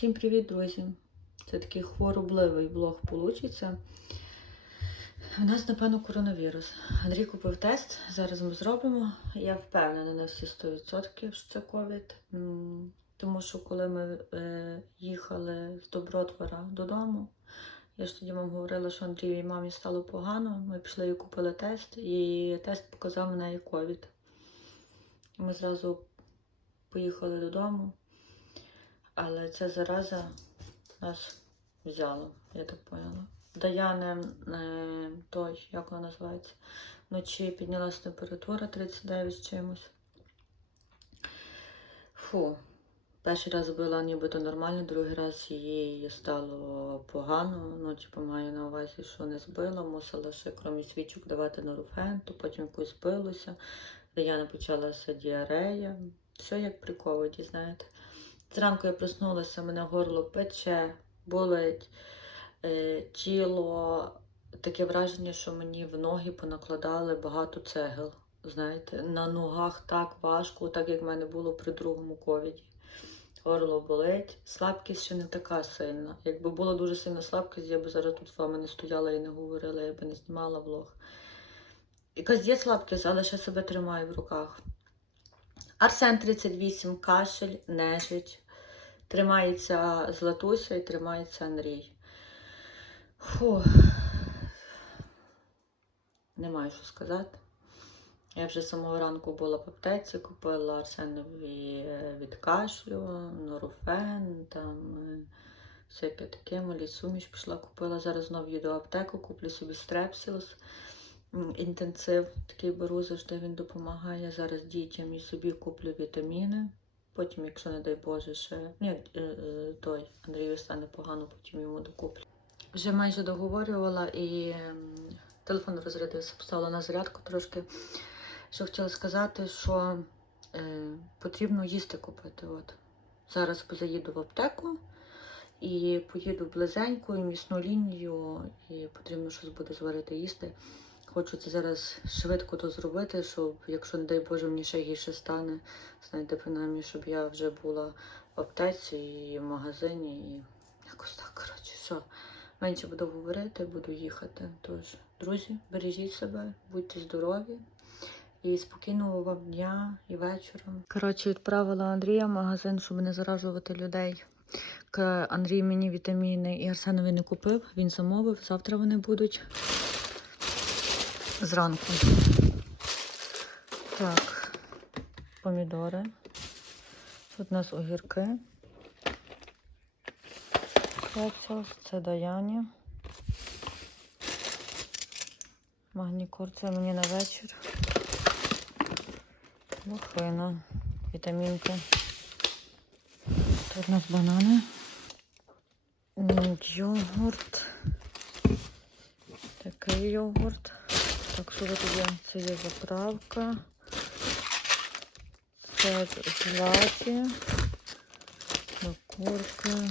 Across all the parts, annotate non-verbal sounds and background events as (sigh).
Всім привіт, друзі! Це такий хворобливий влог получиться. У нас, напевно, коронавірус. Андрій купив тест, зараз ми зробимо. Я впевнена на всі 100%, що це ковід. Тому що коли ми е, їхали з Добротвора додому, я ж тоді вам говорила, що Андрієвій мамі стало погано. Ми пішли і купили тест, і тест показав на неї ковід. Ми зразу поїхали додому. Але ця зараза нас взяла, я так поняла. Даяне е, той, як вона називається, вночі піднялася температура 39 з чимось. Фу. Перший раз була нібито нормально, другий раз їй стало погано. Ну, типу, маю на увазі, що не збила, мусила ще крім свічок давати нурофен, то потім якось збилося. Даяна почалася діарея. Все як при ковіді, знаєте. Зранку я проснулася, мене горло пече, болить е, тіло. Таке враження, що мені в ноги понакладали багато цегел. Знаєте, на ногах так важко, так як в мене було при другому ковіді. Горло болить, слабкість ще не така сильна. Якби була дуже сильна слабкість, я б зараз тут з вами не стояла і не говорила, я б не знімала влог. Якась є слабкість, але ще себе тримаю в руках. Арсен 38, кашель, нежить. Тримається Златуся і тримається Андрій. Фу. Немає що сказати. Я вже самого ранку була в аптеці, купила Арсенові е, від кашлю, нурофен, там е, всяке таке, молі суміш пішла, купила. Зараз знову їду в аптеку, куплю собі стрепсілс. Інтенсив такий беру, завжди він допомагає. Зараз дітям і собі куплю вітаміни. Потім, якщо не дай Боже, ще ні, е, е, той Андрію стане погано, потім йому докуплю. Вже майже договорювала і телефон розрядився, поставила на зарядку трошки. Що хотіла сказати, що е, потрібно їсти купити. От. Зараз заїду в аптеку і поїду близенько, і місну лінію, і потрібно щось буде зварити їсти. Хочу це зараз швидко то зробити, щоб, якщо, не дай Боже, мені ще гірше стане, знаєте, принаймні, щоб я вже була в аптеці і в магазині, і якось так, коротше, все. Менше буду говорити, буду їхати. Тож, друзі, бережіть себе, будьте здорові і спокійного вам дня і вечора. Коротше, відправила Андрія в магазин, щоб не заражувати людей. Андрій мені вітаміни і Арсенові не купив, він замовив. Завтра вони будуть зранку. Так, помідори. Тут у нас огірки. Кецел, це Даяні. Магнікор, це мені на вечір. Лохина, вітамінки. Тут у нас банани. Йогурт. Такий йогурт. Так, що тут є? Це є заправка. Це златі. Курка.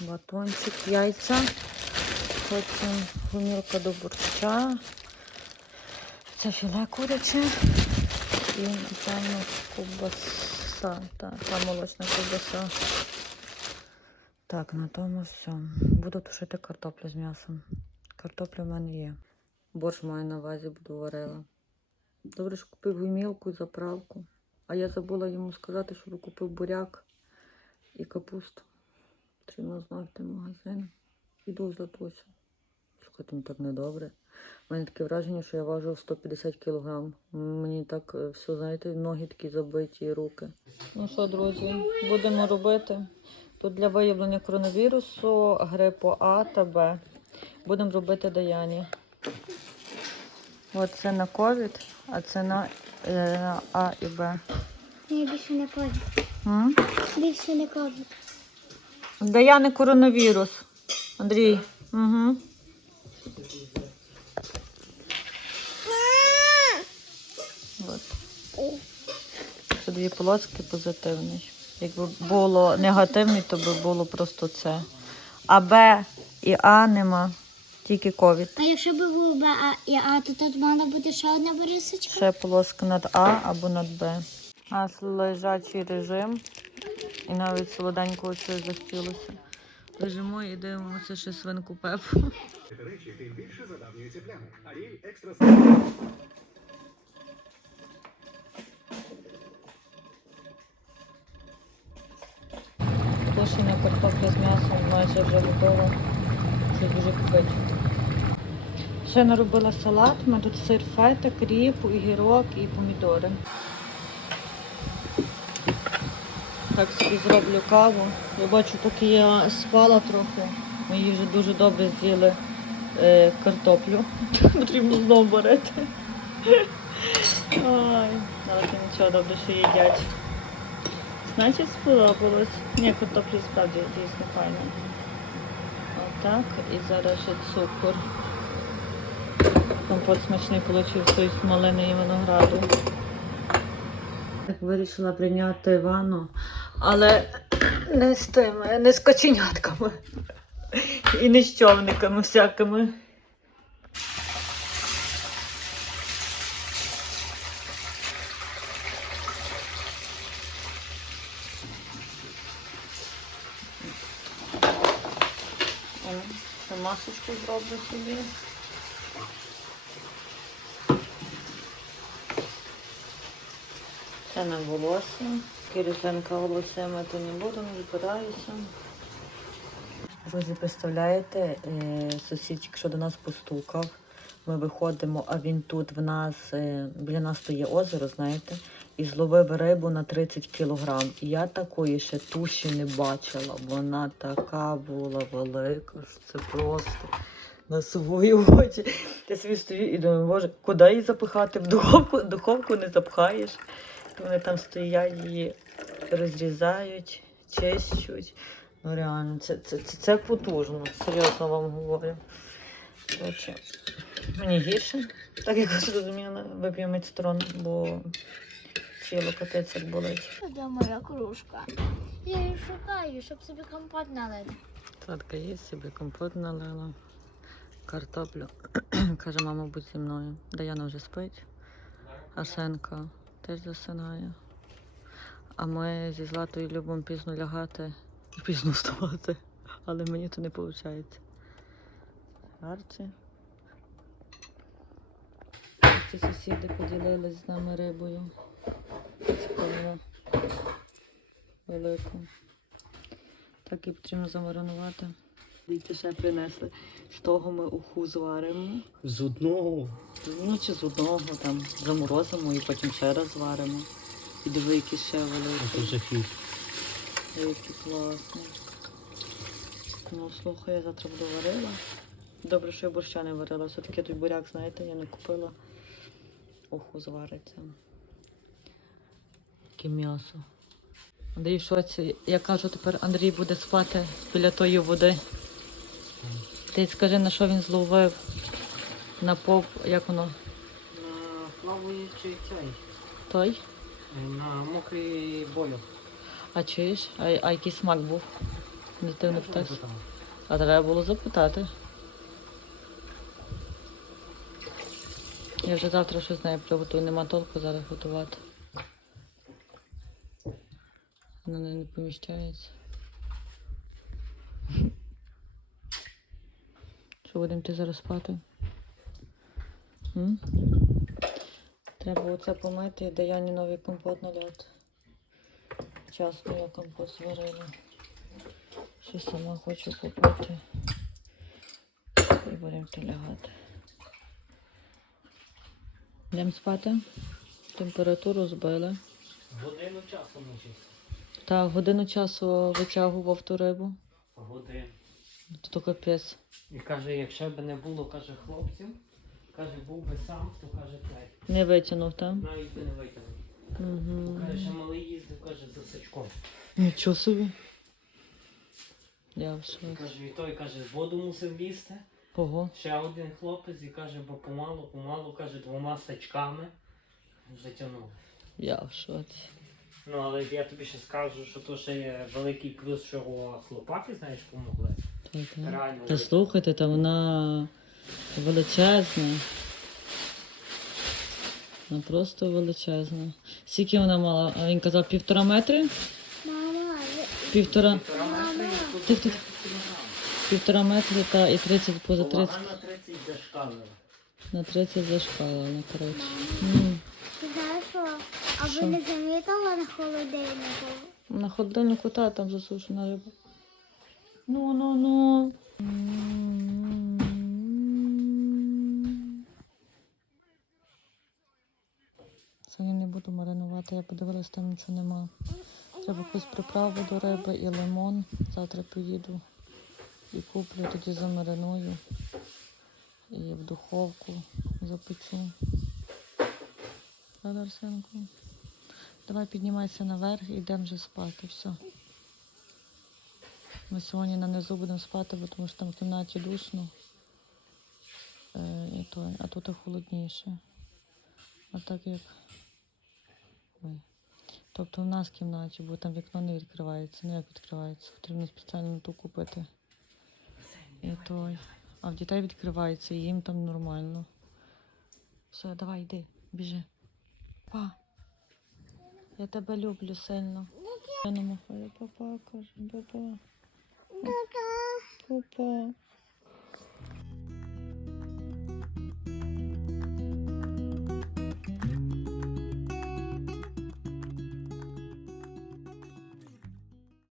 Батончик, яйця. Потім гумілка до борща. Це філе куряче. І, напевно, ковбаса. Та, та молочна ковбаса. Так, на тому все. Буду тушити картоплю з м'ясом. Картопля в мене є. Борщ маю на увазі, буду варила. Добре, що купив гумілку і заправку. А я забула йому сказати, щоб купив буряк і капусту. Потрібно знати магазин. Іду за Тусю. Слухайте, мені так недобре. У мене таке враження, що я важу 150 кг. Мені так е, все, знаєте, ноги такі забиті, і руки. Ну що, друзі, будемо робити. Тут для виявлення коронавірусу, грипу А та Б. Будемо робити Даяні. От це на ковід, а це на, е, А і Б. Ні, більше не ковід. М? Більше не ковід. Даяни коронавірус. Андрій. Угу. От. Це дві полоски позитивний. Якби було негативний, то би було просто це. А Б і А нема, тільки ковід. А якщо б був Б а, і А, то тут мала бути ще одна борисочка? Ще полоска над А або над Б. У нас лежачий режим. І навіть солоденького щось захотілося. Лежимо і дивимося, що свинку пепу. речі, тим більше плями. Екстра картопля з м'ясом майже вже готова. Це дуже кипить. Ще наробила салат. У мене тут сир фета, кріп, огірок і помідори. Так собі зроблю каву. Я бачу, поки я спала трохи, ми її вже дуже добре з'їли е, картоплю. (laughs) Потрібно знову варити. Ой, але нічого добре, що їдять. Значить, сподобалось. Ні, картоплі справді дійсно файно. Отак. І зараз ще цукор. Компот смачний получив той з малини і винограду. Так вирішила прийняти ванну, але не з тими, не з коченятками. І не з човниками всякими. Масочку зроблю собі. Це на волосся. Кирюсенка волосся мити не буду, не збираюся. Друзі, представляєте, е, сусід, якщо до нас постукав, ми виходимо, а він тут в нас, е, біля нас то є озеро, знаєте, і зловив рибу на 30 кілограм. Я такої ще туші не бачила. Вона така була велика, це просто на свої очі. Я собі стою і думаю, боже, куди її запихати? В духовку, духовку не запхаєш. Вони там стоять, її розрізають, чищуть. Ну реально, це, це, це, це потужно, серйозно вам говорю. Коротше, мені гірше, так як ви зрозуміли, вип'ю медстрон, бо тіло капець як болить. Де моя кружка? Я її шукаю, щоб собі компот налити. Татка є собі компот налила, картоплю. (clears throat) Каже, мама, будь зі мною. Даяна вже спить. Арсенка теж засинає. А ми зі Златою любимо пізно лягати і пізно вставати. Але мені то не виходить. Гарці. Ці сусіди поділились з нами рибою. Цікаво. Велику. Так і потрібно замаринувати. Дивіться, ще принесли. З того ми уху зваримо. З одного Ну, чи з одного там заморозимо і потім ще раз зваримо. І диви, які ще великі. дуже хід. Які класні. Ну, слухай, я завтра буду варила. Добре, що я борща не варила. Все-таки той буряк, знаєте, я не купила. Уху звариться. Яке м'ясо. Андрій в шоці. Я кажу, тепер Андрій буде спати біля тої води. Ти скажи, на що він зловив? На поп, як воно? На плаваючий цей. Той? На мокрий бою. А чуєш? А, а який смак був? Не ти не питаєш? А треба було запитати. Я вже завтра щось з нею приготую, нема толку зараз готувати. Вона не поміщається. Що будемо ти зараз спати? М? Треба оце помити і Даяні новий компот наляти. Вчасно я компот зварила. Ще сама хочу купити. І будемо то лягати. Йдемо спати. Температуру збили. Годину часу ночі. Та годину часу витягував ту рибу. Годину. То капець. І каже, якщо б не було, каже, хлопців, каже, був би сам, то каже, цей. Не витягнув там. Навіть би не витягнув. Угу. Каже, ще малий їздив, каже, за сачком. Нічого собі. Я в шоці. каже, і той каже, воду мусив лізти. Ого. Ще один хлопець і каже, бо помалу, помалу, каже, двома сачками затягнув. Я в шоці. Ну, але я тобі ще скажу, що то ще є великий плюс, що хлопаки, знаєш, помогли. Та, та. Реально. Та слухайте, та вона величезна. Вона просто величезна. Скільки вона мала? А Він казав півтора метри? Мама, Півтора, Півтора метра і тут Тих, тих. 30 кілограм. півтора метри та і 30 поза 30. Вага на 30 зашкалила. На 30 зашкалила, коротше. М. Ти знаєш що? А Що? ви не замітили на холодильнику? На холодильнику та там засушена риба. Ну, ну, ну. М. Сьогодні не буду маринувати, я подивилась, там нічого нема. Треба якусь приправу до риби і лимон. Завтра поїду і куплю, тоді замариную. І в духовку запечу. Правда, Арсенко? Давай піднімайся наверх і йдемо вже спати. Все. Ми сьогодні на низу будемо спати, бо тому що там в кімнаті душно. Е, і то, а тут холодніше. А так як. Ой. Тобто в нас в кімнаті, бо там вікно не відкривається. Ну як відкривається? Потрібно спеціально ту купити. І той. А в дітей відкривається, і їм там нормально. Все, давай, йди, біжи. Па. Я тебе люблю сильно. Я не махаю, папа каже, папа. Папа.